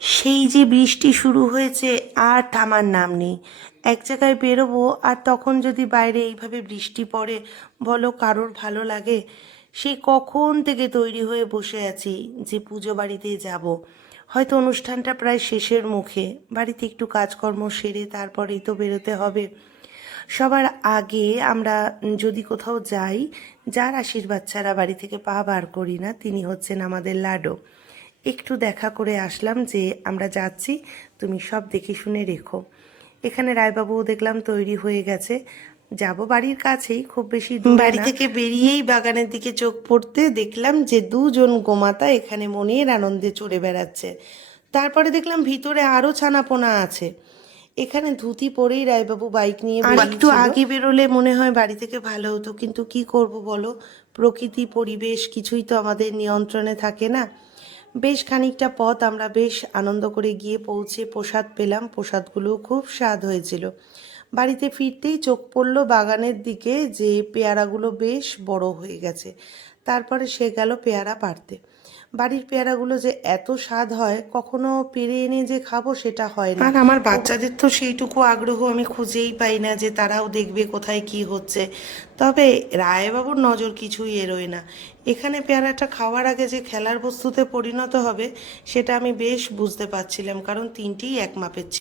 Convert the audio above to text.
সেই যে বৃষ্টি শুরু হয়েছে আর থামার নাম নেই। এক জায়গায় বেরোবো আর তখন যদি বাইরে এইভাবে বৃষ্টি পড়ে, বলো কারোর ভালো লাগে? সেই কখন থেকে তৈরি হয়ে বসে আছি যে পুজো বাড়িতে যাব। হয়তো অনুষ্ঠানটা প্রায় শেষের মুখে, বাড়িতে একটু কাজকর্ম সেরে তারপরেই তো বেরোতে হবে। সবার আগে আমরা যদি কোথাও যাই, যার আশীর্বাদ ছাড়া বাড়ি থেকে পা বার করি না, তিনি হচ্ছেন আমাদের লাডো। একটু দেখা করে আসলাম যে আমরা যাচ্ছি, তুমি সব দেখে শুনে রেখো। এখানে রায়বাবুও দেখলাম তৈরি হয়ে গেছে, যাব বাড়ির কাছেই, খুব বেশি দূরে না। বাড়ি থেকে বেরিয়েই বাগানের দিকে চোখ পড়তে দেখলাম যে দুজন গোমাতা এখানে মনের আনন্দে চড়ে বেড়াচ্ছে। তারপরে দেখলাম ভিতরে আরও ছানাপোনা আছে। এখানে ধুতি পরেই রায়বাবু বাইক নিয়ে বেরিয়েছিল। একটু আগে বেরোলে মনে হয় বাড়ি থেকে ভালো হতো, কিন্তু কি করব বলো, প্রকৃতি পরিবেশ কিছুই তো আমাদের নিয়ন্ত্রণে থাকে না। বেশ খানিকটা পথ আমরা বেশ আনন্দ করে গিয়ে পৌঁছে প্রসাদ পেলাম, প্রসাদগুলোও খুব স্বাদ হয়েছিল। বাড়িতে ফিরতেই চোখ পড়ল বাগানের দিকে, যে পেয়ারাগুলো বেশ বড় হয়ে গেছে। তারপরে সে গেল পেয়ারা পাড়তে। বাড়ির পেয়ারাগুলো যে এত স্বাদ হয়, কখনো পেরে এনে যে খাবো সেটা হয় না। আর আমার বাচ্চাদের তো সেইটুকু আগ্রহ আমি খুঁজেই পাই না যে তারাও দেখবে কোথায় কি হচ্ছে। তবে রায়বাবুর নজর কিছুই এড়োয় না। এখানে পেয়ারাটা খাওয়ার আগে যে খেলার বস্তুতে পরিণত হবে সেটা আমি বেশ বুঝতে পারছিলাম, কারণ তিনটেই এক মাপের ছিল।